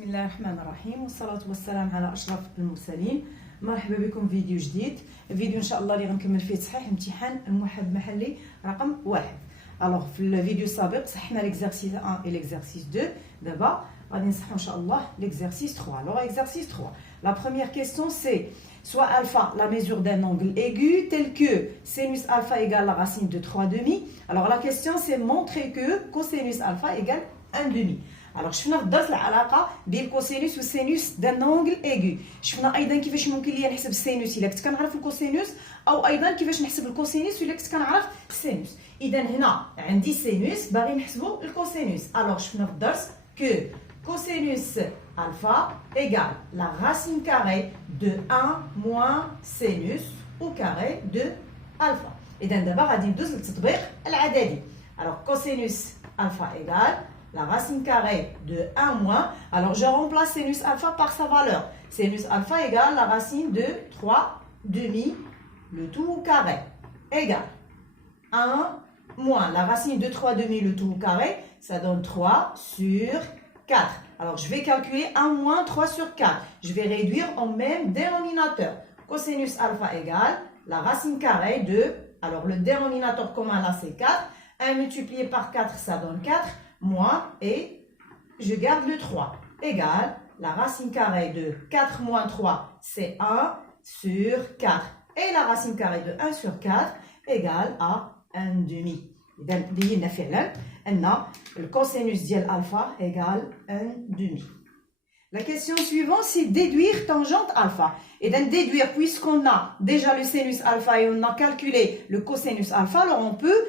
بسم الله الرحمن الرحيم والصلاة والسلام على أشرف المرسلين. مرحبا بكم في فيديو جديد، فيديو إن شاء الله اللي غنكمل فيه تصحيح امتحان الموحد محلي رقم 1. Alors في الفيديو السابق صححنا l'exercice 1 et l'exercice 2. دابا غادي نصححوا إن شاء الله l'exercice 3. Alors exercice 3. La première question c'est soit alpha la mesure d'un angle aigu tel que sinus alpha égale la racine de 3 demi. Alors la question c'est montrer que cosinus alpha égale 1 demi. Alors شفنا في الدرس العلاقه بين الكوسينوس والسينوس دان اونغل ايغو. شفنا ايضا كيفاش ممكن ليا نحسب السينوس الا كنت كنعرف الكوسينوس، او ايضا كيفاش نحسب الكوسينوس الا كنت كنعرف السينوس. اذا هنا عندي سينوس باغي نحسبوا الكوسينوس. الوغ شفنا في الدرس كو cosinus alpha égale la racine carrée de 1 moins sinus au carré de alpha. اذا دابا غادي ندوز للتطبيق العددي. Alors cosinus alpha égale la racine carrée de 1 moins. Alors je remplace sinus alpha par sa valeur. Sinus alpha égale la racine de 3 demi, le tout au carré, égale 1 moins la racine de 3 demi, le tout au carré, ça donne 3 sur 4. Alors je vais calculer 1 moins 3 sur 4. Je vais réduire en même dénominateur. Cosinus alpha égale la racine carrée de, alors le dénominateur commun là c'est 4. 1 multiplié par 4 ça donne 4. Moins, et je garde le 3, égale la racine carrée de 4 moins 3, c'est 1 sur 4. Et la racine carrée de 1 sur 4 égale à 1 demi. إذا لينا فعلا أن الكوسينوس ديال alpha égale 1 demi. La question suivante, c'est déduire tangente alpha. Et donc déduire, puisqu'on a déjà le sinus alpha et on a calculé le cosinus alpha, alors on peut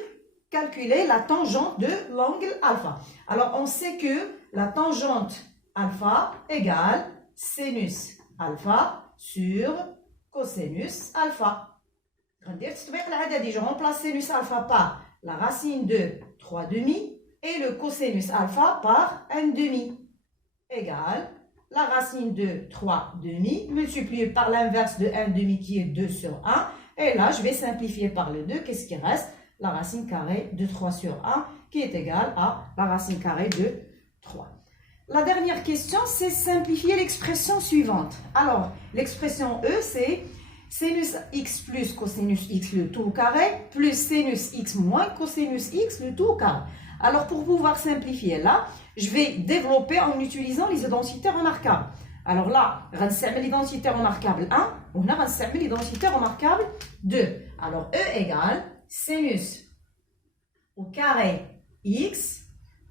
calculer la tangente de l'angle alpha. Alors on sait que la tangente alpha égale sinus alpha sur cosinus alpha. Je remplace sinus alpha par la racine de 3 demi et le cosinus alpha par 1 demi égale la racine de 3 demi multiplié par l'inverse de 1 demi qui est 2 sur 1. Et là je vais simplifier par le 2. Qu'est-ce qui reste? La racine carrée de 3 sur 1 qui est égale à la racine carrée de 3. La dernière question, c'est simplifier l'expression suivante. Alors, l'expression E, c'est sinus x plus cosinus x le tout au carré plus sinus x moins cosinus x le tout au carré. Alors, pour pouvoir simplifier là, je vais développer en utilisant les identités remarquables. Alors là, on va l'identité remarquable 1, on a l'identité remarquable 2. Alors, E égale sinus au carré x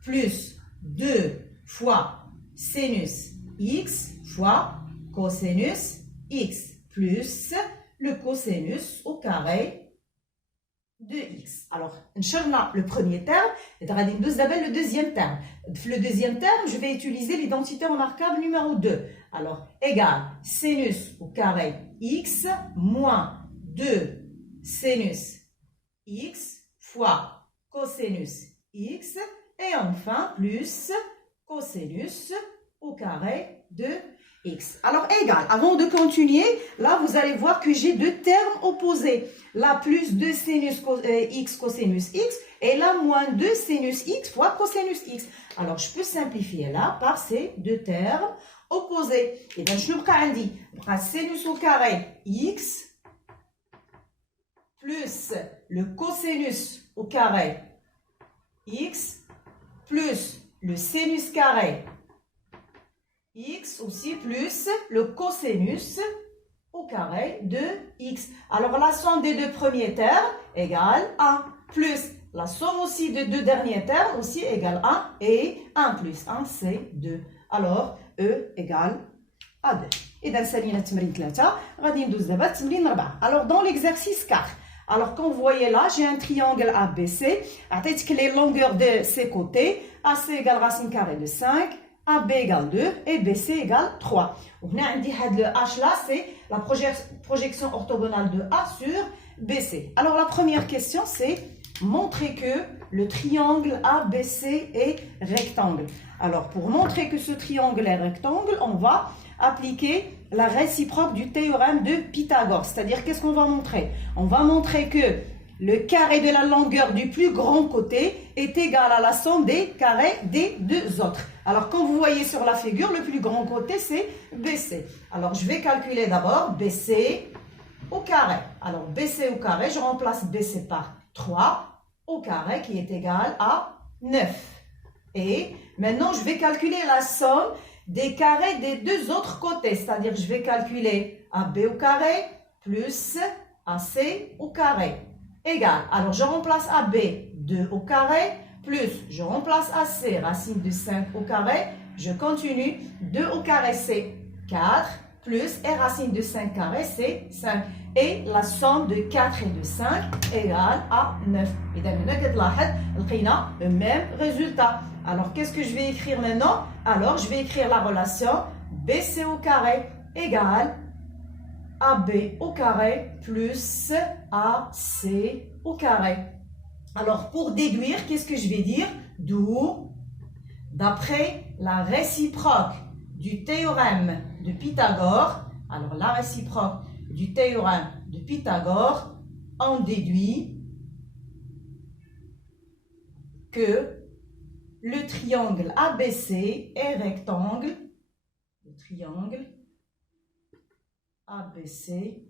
plus 2 fois sinus x fois cosinus x plus le cosinus au carré de x. Alors, on a le premier terme et on va le deuxième terme. Le deuxième terme, je vais utiliser l'identité remarquable numéro 2. Alors, égale sinus au carré x moins 2 sinus x fois cosinus x et enfin plus cosinus au carré de x. Alors égal, avant de continuer, là vous allez voir que j'ai deux termes opposés. Là plus 2 sinus x cosinus x et là moins 2 sinus x fois cosinus x. Alors je peux simplifier là par ces deux termes opposés. Et donc je vais sinus au carré x plus le cosinus au carré x plus le sinus carré x aussi plus le cosinus au carré de x. Alors la somme des deux premiers termes égale 1 plus la somme aussi des deux derniers termes aussi égale 1 et 1 plus 1 c'est 2. Alors E égale à 2. إذا سالينا التمرين 3 غادي ندوز دابا التمرين 4. Alors dans l'exercice 4. Alors, quand vous voyez là, j'ai un triangle ABC. Attendez que les longueurs de ses côtés, AC égale racine carrée de 5, AB égale 2 et BC égale 3. Donc, le H là, c'est la projection orthogonale de A sur BC. Alors, la première question, c'est montrer que le triangle ABC est rectangle. Alors, pour montrer que ce triangle est rectangle, on va appliquer la réciproque du théorème de Pythagore. C'est-à-dire, qu'est-ce qu'on va montrer? On va montrer que le carré de la longueur du plus grand côté est égal à la somme des carrés des deux autres. Alors, comme vous voyez sur la figure, le plus grand côté, c'est BC. Alors, je vais calculer d'abord BC au carré. Alors, BC au carré, je remplace BC par 3 au carré qui est égal à 9. Et maintenant, je vais calculer la somme des carrés des deux autres côtés. C'est-à-dire, je vais calculer AB au carré plus AC au carré. Égal. Alors, je remplace AB 2 au carré plus, je remplace AC, racine de 5 au carré. Je continue. 2 au carré, c'est 4. Plus, et racine de 5 carré, c'est 5. Et la somme de 4 et de 5 égale à 9. Et donc, on a le même résultat. Alors, qu'est-ce que je vais écrire maintenant? Alors, je vais écrire la relation BC au carré égale AB au carré plus AC au carré. Alors, pour déduire, qu'est-ce que je vais dire? D'où, d'après la réciproque du théorème de Pythagore, alors la réciproque du théorème de Pythagore, on déduit que le triangle ABC est rectangle. Le triangle ABC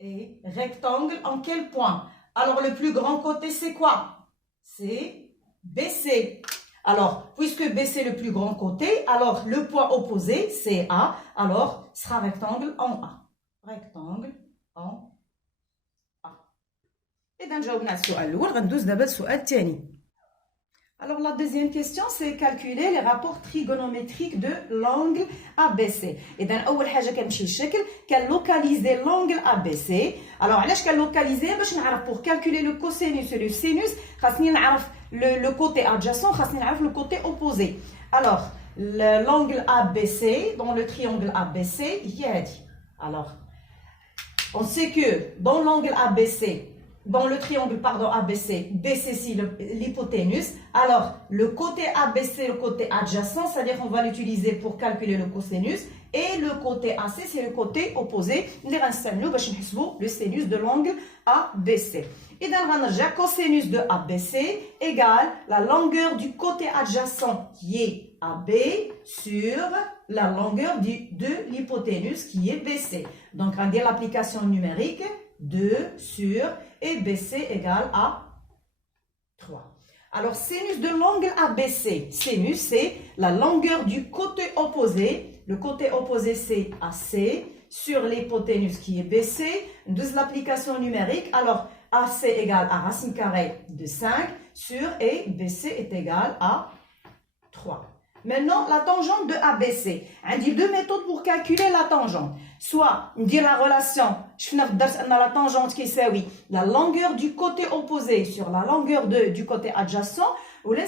est rectangle en quel point? Alors, le plus grand côté, c'est quoi? C'est BC. Alors, puisque BC est le plus grand côté, alors le point opposé, c'est A. Alors, ce sera rectangle en A. Rectangle en A. إذا جاوبنا السؤال الأول، غندوز دابا السؤال الثاني. Alors, la deuxième question, c'est calculer les rapports trigonométriques de l'angle ABC. إذا أول حاجة كنمشي للشكل كنلوكاليزي l'angle ABC. Alors, علاش كنلوكاليزي؟ باش نعرف pour calculer le cosinus et le sinus خاصني نعرف le côté adjacent, خاصني نعرف le côté opposé. Alors, l'angle ABC dans le triangle ABC هي هذه. Alors, on sait que dans l'angle ABC, dans le triangle, pardon, ABC, BC c'est l'hypoténuse. Alors, le côté ABC, le côté adjacent, c'est-à-dire qu'on va l'utiliser pour calculer le cosinus. Et le côté AC, c'est le côté opposé. Le sinus de l'angle ABC. Et dans le cosinus de ABC égale la longueur du côté adjacent qui est AB sur la longueur de l'hypoténuse qui est BC. Donc, on dit l'application numérique 2 sur et BC égale à 3. Alors, sinus de l'angle ABC. Sinus, c'est la longueur du côté opposé. Le côté opposé, c'est AC sur l'hypoténuse qui est BC. De l'application numérique. Alors, AC égale à racine carrée de 5 sur et BC est égal à 3. Maintenant, la tangente de ABC. On dit deux méthodes pour calculer la tangente. Soit, on dit la relation, je la tangente qui est la longueur du côté opposé sur la longueur du côté adjacent, ou la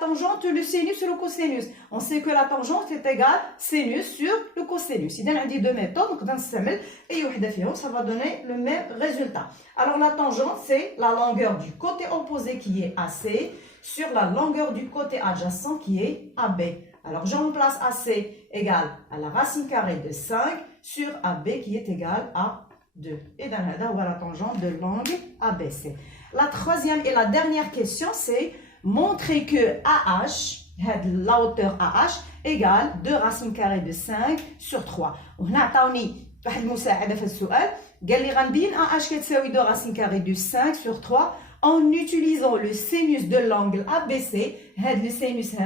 tangente, le sinus sur le cosinus. On sait que la tangente est égale sinus sur le cosinus. Il y a deux méthodes, donc ça va donner le même résultat. Alors, la tangente, c'est la longueur du côté opposé qui est AC sur la longueur du côté adjacent qui est AB. Alors, je remplace AC égale à la racine carrée de 5 sur AB qui est égal à 2. Et dans la tangente de l'angle ABC. La troisième et la dernière question, c'est montrer que AH, la hauteur AH, égale 2 racines carrées de 5 sur 3. وهنا عطاوني واحد المساعدة في السؤال قال لي غنبين AH كتساوي 2 racines carrées de 5 sur 3 en utilisant le sinus de l'angle ABC, le sinus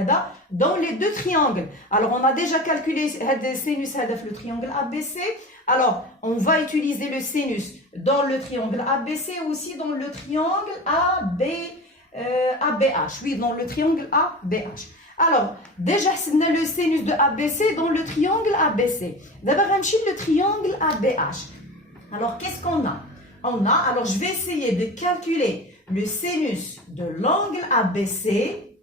dans les deux triangles. Alors, on a déjà calculé le sinus le triangle ABC. Alors, on va utiliser le sinus dans le triangle ABC et aussi dans le triangle ABH. Oui, dans le triangle ABH. Alors, déjà, on a le sinus de ABC dans le triangle ABC. D'abord, on le triangle ABH. Alors, qu'est-ce qu'on a? Alors je vais essayer de calculer le sinus de l'angle ABC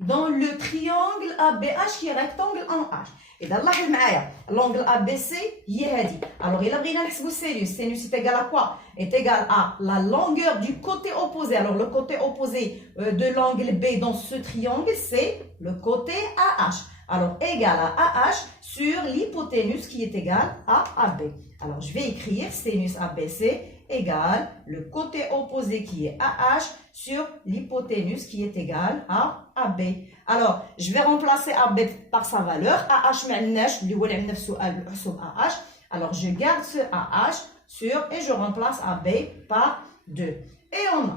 dans le triangle ABH qui est rectangle en H. Et dans l'angle ABC, il est dit. Alors, il a pris le sinus. Sinus est égal à quoi? Est égal à la longueur du côté opposé. Alors, le côté opposé de l'angle B dans ce triangle, c'est le côté AH. Alors, égal à AH sur l'hypoténuse qui est égal à AB. Alors, je vais écrire sinus ABC égale le côté opposé qui est AH sur l'hypoténuse qui est égal à AB. Alors, je vais remplacer AB par sa valeur. AH معناش اللي هو اللي عندنا في السؤال محسوب AH. Alors, je garde ce AH sur et je remplace AB par 2. Et on a.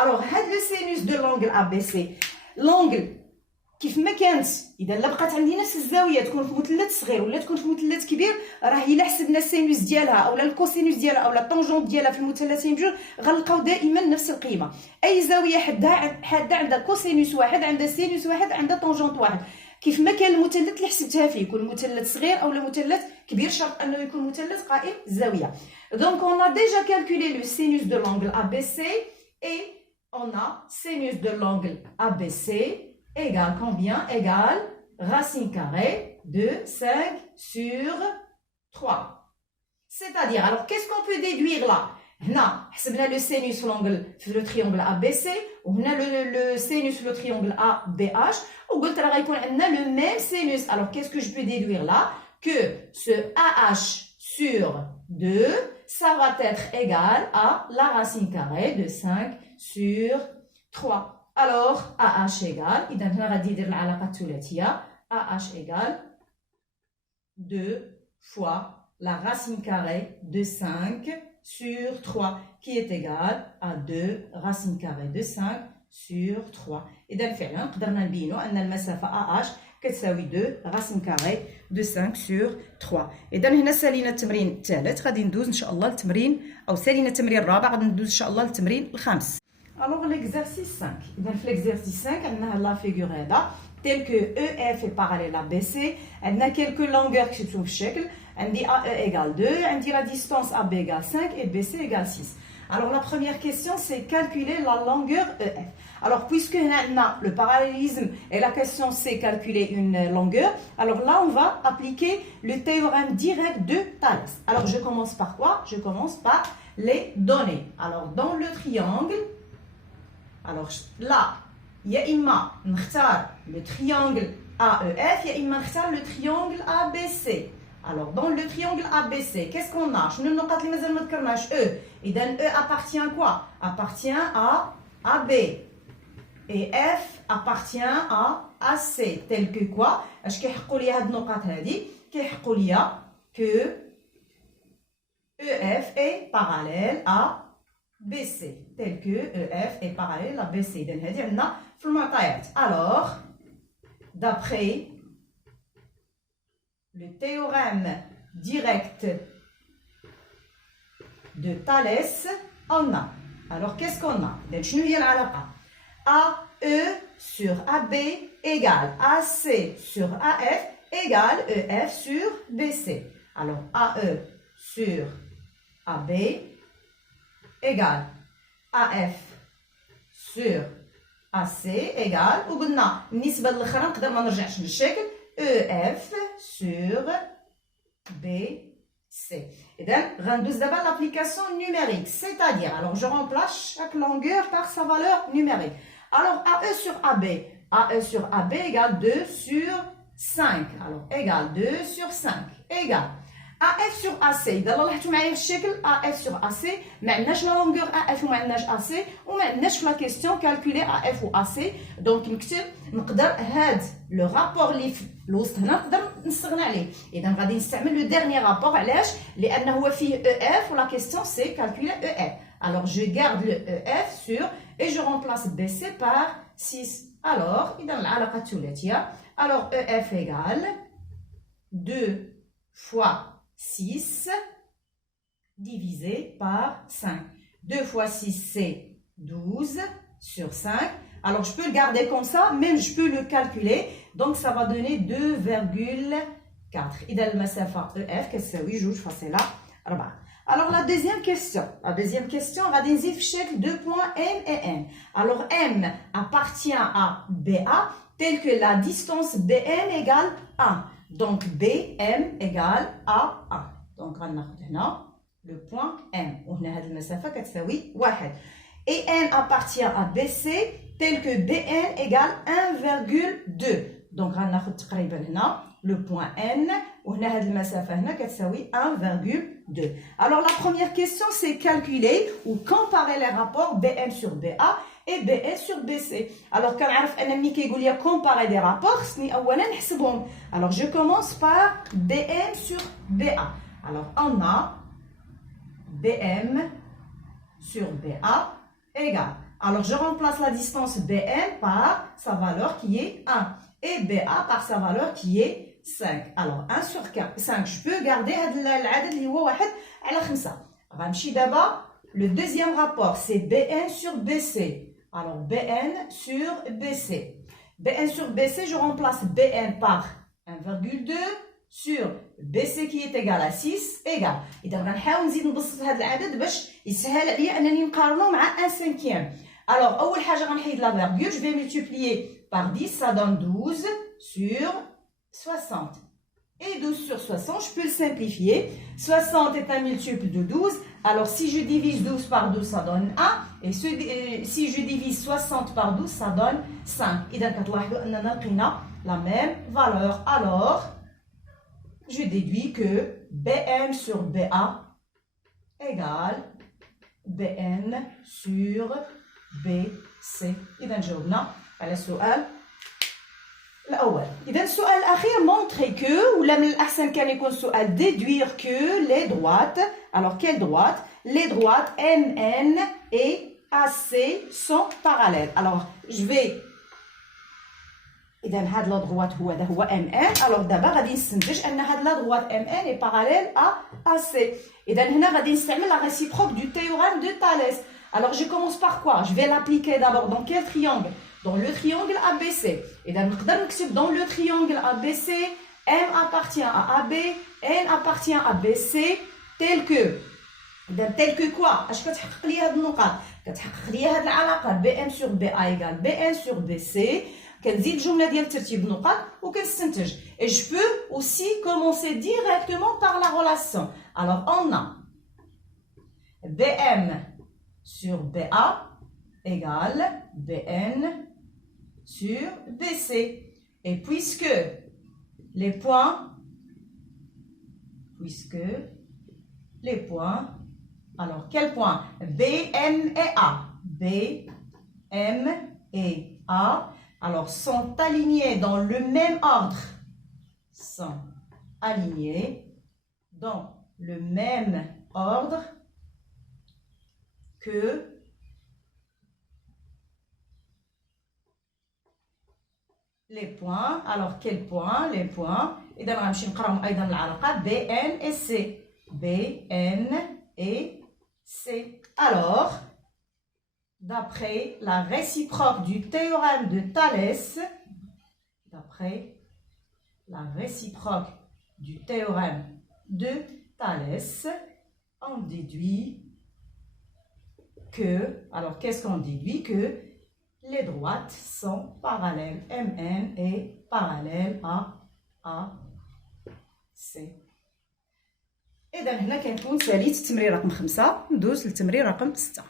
Alors, le sinus de l'angle ABC. L'angle كيف ما كانت اذا لا بقات عندي نفس الزاويه تكون في مثلث صغير ولا تكون في مثلث كبير راه الا حسبنا السينوس ديالها او الكوسينوس ديالها او الطونجون ديالها في المثلثين بجوج غنلقاو دائما نفس القيمه. اي زاويه حاده عندها كوسينوس واحد عندها سينوس واحد عندها طونجونت واحد. كيف ما كان المثلث اللي حسبتها فيه يكون مثلث صغير او مثلث كبير شرط انه يكون مثلث قائم الزاويه. Donc on a déjà calculé le sinus de l'angle ABC et on a sinus de l'angle ABC égale combien? Égale racine carrée de 5 sur 3. C'est-à-dire, alors qu'est-ce qu'on peut déduire là? هنا حسبنا le sinus في le triangle ABC وهنا le sinus le triangle ABH وقلت راه غيكون عندنا le même sinus. Alors qu'est-ce que je peux déduire là? Que ce AH sur 2 ça va être égal à la racine carrée de 5 sur 3. Alors, AH égale, إذا هنا غادي يدير العلاقة الثلاثية AH égale 2 fois la racine carrée de 5 sur 3 qui est égal à 2 racine carrée de 5 sur 3. إذا فعلا قدرنا نبينوا أن المسافة AH كتساوي 2 racine carrée de 5 sur 3. إذا هنا سالينا التمرين الثالث غادي ندوز إن شاء الله للتمرين أو سالينا التمرين الرابع غادي ندوز إن شاء الله للتمرين الخامس. Alors l'exercice 5. Dans l'exercice 5, on a la figure telle que EF est parallèle à BC. On a quelques longueurs qui se trouvent chacun. On dit AE égale 2, on dit la distance AB égale 5 et BC égale 6. Alors la première question, c'est calculer la longueur EF. Alors puisque on a le parallélisme et la question c'est calculer une longueur, alors là on va appliquer le théorème direct de Thalès. Alors je commence par quoi? Je commence par les données. Alors dans le triangle, alors là, il y a إما نختار le triangle AEF, il y a إما نختار le triangle ABC. Alors dans le triangle ABC, qu'est-ce qu'on a? شنو النقط اللي مازال ما ذكرناش؟ E. إذا E appartient à quoi? Appartient à AB. Et F appartient à AC. Tel que quoi? اش كيحقوا لي هاد النقط هادي؟ كيحقوا لي que EF est parallèle à BC, tel que EF est parallèle à BC. Alors, d'après le théorème direct de Thalès, on a. Alors, qu'est-ce qu'on a? AE sur AB égale AC sur AF égale EF sur BC. Alors, AE sur AB égale AF sur AC égale وقلنا النسبة الأخرى نقدر ما نرجعش للشكل EF sur BC. إذا غندوز دابا l'application numérique, c'est-à-dire alors je remplace chaque longueur par sa valeur numérique. Alors AE sur AB, AE sur AB égale 2 sur 5. Alors égale 2 sur 5 égale AF sur AC. إذا لاحظتوا معايا في الشكل AF sur AC ما عندناش لا لونغور AF وما عندناش AC وما عندناش في لا كيستيون كالكولي AF و AC. دونك نقدر هاد لو رابور اللي في الوسط هنا نقدر نستغنى عليه. إذا غادي نستعمل لو ديرني رابور. علاش؟ لأن هو فيه EF ولا كيستيون سي كالكولي EF. Alors je garde le EF sur et je remplace BC par 6. Alors إذا العلاقة الثلاثية. Alors EF égale 2 fois 6 divisé par 5. 2 fois 6, c'est 12 sur 5. Alors, je peux le garder comme ça, même je peux le calculer. Donc, ça va donner 2,4. إذا المسافة EF كتساوي 2 فاصلة 4. Alors, la deuxième question. La deuxième question, on va désigner chèque 2 points M et N. Alors, M appartient à BA, tel que la distance BN égale 1. Donc, BM égale A1. Donc, on a le point M. On a la مسافة كتساوي 1. Et N appartient à BC, tel que BN égale 1,2. Donc, on a le point N. On a la مسافة هنا كتساوي 1,2. 2. Alors, la première question, c'est calculer ou comparer les rapports BM sur BA et BN sur BC. Alors, quand on a comparer des rapports, alors, je commence par BM sur BA. Alors, on a BM sur BA égale. Alors, je remplace la distance BM par sa valeur qui est 1 et BA par sa valeur qui est 5. Alors, 1 sur 5, je peux garder le deuxième rapport, c'est BN sur BC. Alors, BN sur BC. BN sur BC, je remplace BN par 1,2 sur BC qui est égal à 6 égal. إذا غنحاول نزيد نبسط هذا العدد باش يسهل عليا أنني نقارنه مع 1 cinquième. Alors, أول حاجة غنحيد la virgule, je vais multiplier par 10, ça donne 12 sur 60. Et 12 sur 60, je peux le simplifier. 60 est un multiple de 12. Alors, si je divise 12 par 12, ça donne 1. Et si je divise 60 par 12, ça donne 5. Et donc, la même valeur. Alors, je déduis que BM sur BA égale BN sur BC. إذا جاوبنا على السؤال الأول. إذا السؤال الأخير montrer que ولا من الأحسن كان يكون السؤال déduire que les droites. Alors quelles droites? Les droites MN et AC sont parallèles. Alors je vais إذا هاد لا droite هو MN. Alors دابا غادي نستنتج أن هاد لا droite MN est parallèle à AC. إذا هنا غادي نستعمل la réciproque du théorème de Thalès. Alors je commence par quoi? Je vais l'appliquer d'abord dans quel triangle? Dans le triangle ABC. Et dans le triangle ABC, M appartient à AB, N appartient à BC, tel que quoi? اش كتحقق لي هاد النقاط؟ كتحقق لي هاد العلاقه BM sur BA égale BN sur BC. كنزيد الجمله ديال ترتيب النقاط وكنستنتج. Et je peux aussi commencer directement par la relation. Alors on a BM sur BA égale BN sur BC. Et puisque les points, alors quels points? B, M et A. B, M et A, alors sont alignés dans le même ordre. Sont alignés dans le même ordre que les points. Alors quels points? Les points. إذا غنمشي نقراو أيضا العلاقة BN et C. BN et C. Alors, d'après la réciproque du théorème de Thalès, on déduit que, alors qu'est-ce qu'on déduit? Que les droites sont parallèles. MN est parallèle à AC. إذا هنا كنكون ساليت التمرين رقم 5. ندوز للتمرين رقم 6.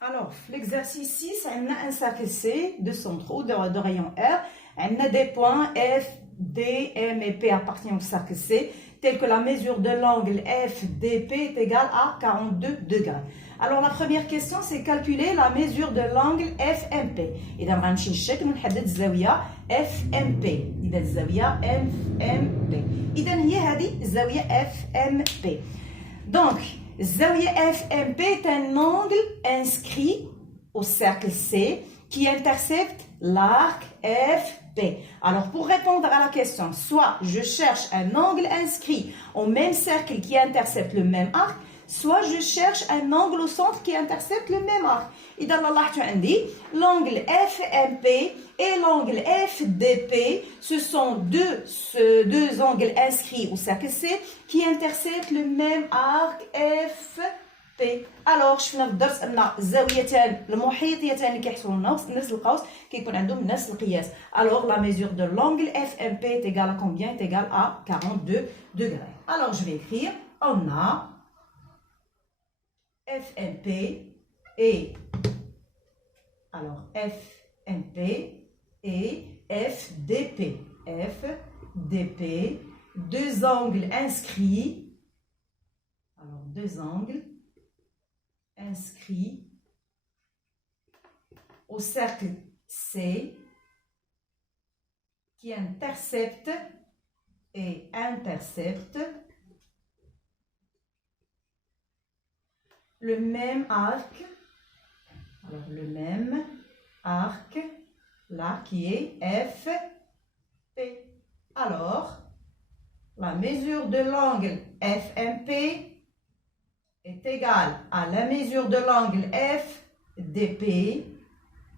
Alors, l'exercice 6, on a un cercle C de centre ou de rayon R. On a des points F, D, M et P appartiennent au cercle C, tel que la mesure de l'angle FDP est égale à 42 degrés. Alors, la première question, c'est calculer la mesure de l'angle FMP. إذا غنمشي نشكل ونحدد الزاوية FMP. إذا الزاوية FMP. إذا هي هذه الزاوية FMP. Donc, الزاوية FMP est un angle inscrit au cercle C qui intercepte l'arc FP. Alors, pour répondre à la question, soit je cherche un angle inscrit au même cercle qui intercepte le même arc, soit je cherche un angle au centre qui intercepte le même arc. إذا لاحظتوا عندي l'angle FMP et l'angle FDP, ce sont deux angles inscrits au cercle C qui interceptent le même arc FP. Alors شفنا في الدرس ان الزاويتان المحيطيتان اللي كيحصلوا نفس القوس كيكون عندهم نفس القياس. Alors la mesure de l'angle FMP est égale à combien? Est égale à 42 degrés. Alors je vais écrire, on a FMP et alors FMP et FDP, deux angles inscrits deux angles inscrits au cercle C qui intercepte et intercepte le même arc. Alors, le même arc, là, qui est FP. Alors, la mesure de l'angle FMP est égale à la mesure de l'angle FDP,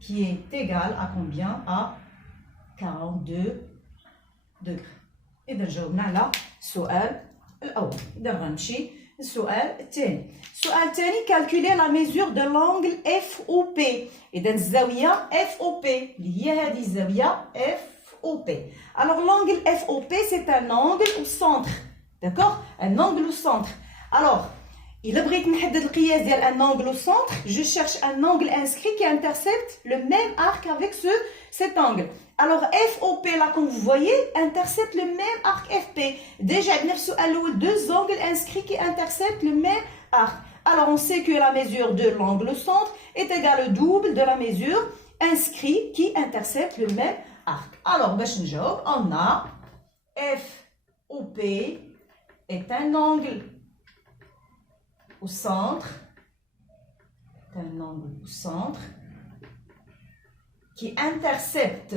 qui est égale à combien? À 42 degrés. إذا جاوبنا على السؤال الأول. إذا غنمشي للسؤال الثاني. السؤال الثاني calculer la mesure de l'angle FOP. إذا الزاوية FOP اللي هي هذه الزاوية FOP. Alors l'angle FOP c'est un angle au centre. D'accord? Un angle au centre. Alors إلا بغيت نحدد القياس ديال un angle au centre, je cherche un angle inscrit qui intercepte le même arc avec cet angle. Alors FOP là comme vous voyez intercepte le même arc FP. Déjà عندنا في السؤال الأول deux angles inscrits qui interceptent le même arc. Alors on sait que la mesure de l'angle au centre est égale au double de la mesure inscrite qui intercepte le même arc. Alors باش نجاوب on a FOP est un angle au centre, un angle au centre qui intercepte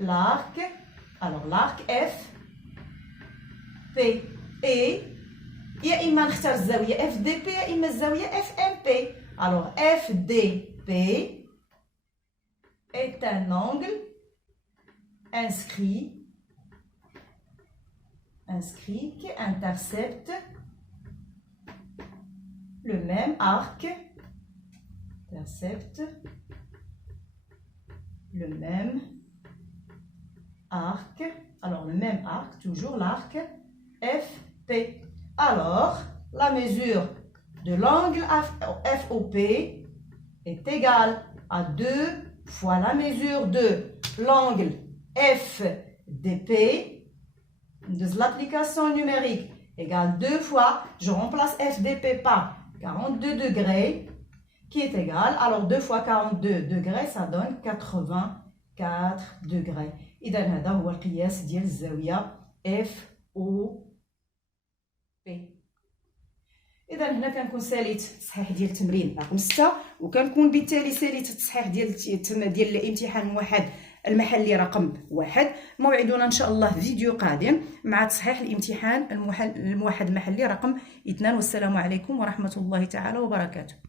l'arc, alors l'arc F P et يا إما نختار الزاوية FDP يا إما الزاوية FMP. Alors FDP est un angle inscrit qui intercepte le même arc, alors le même arc, toujours l'arc FP. Alors, la mesure de l'angle FOP est égale à 2 fois la mesure de l'angle FDP. L'application numérique égale 2 fois, je remplace FDP par 42 degrés, qui est égal, alors 2 fois 42 degrés, ça donne 84 degrés. إذا هذا هو القياس ديال الزاوية FOP. إذا هنا كنكون ساليت التصحيح ديال التمرين رقم 6 وكنكون بالتالي ساليت التصحيح ديال الامتحان موحد المحلي رقم 1. موعدنا إن شاء الله فيديو قادم مع تصحيح الامتحان الموحد المحلي رقم 2. والسلام عليكم ورحمة الله تعالى وبركاته.